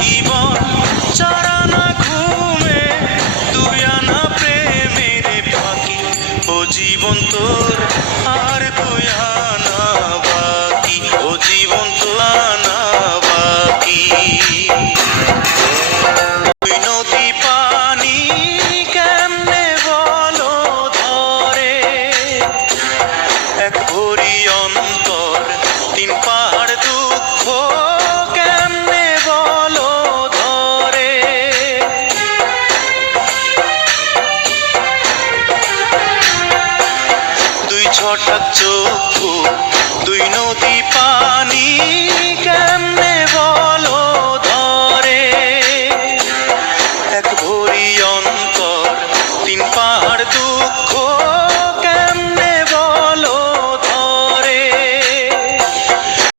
জীবন চারানা ঘুমে তুই আনা প্রেমের ফাঁকি ও জীবন তোর আর তুই আনা বাকি ও জীবন তো আনা বাকি তুই নদী পানি কেমনে বলো ধরে এক ভরি অন্তর তিন পাহাড় দুঃখ কেমনে বলো ধরে দুই ছটাক চক্ষু দুই নদী পানি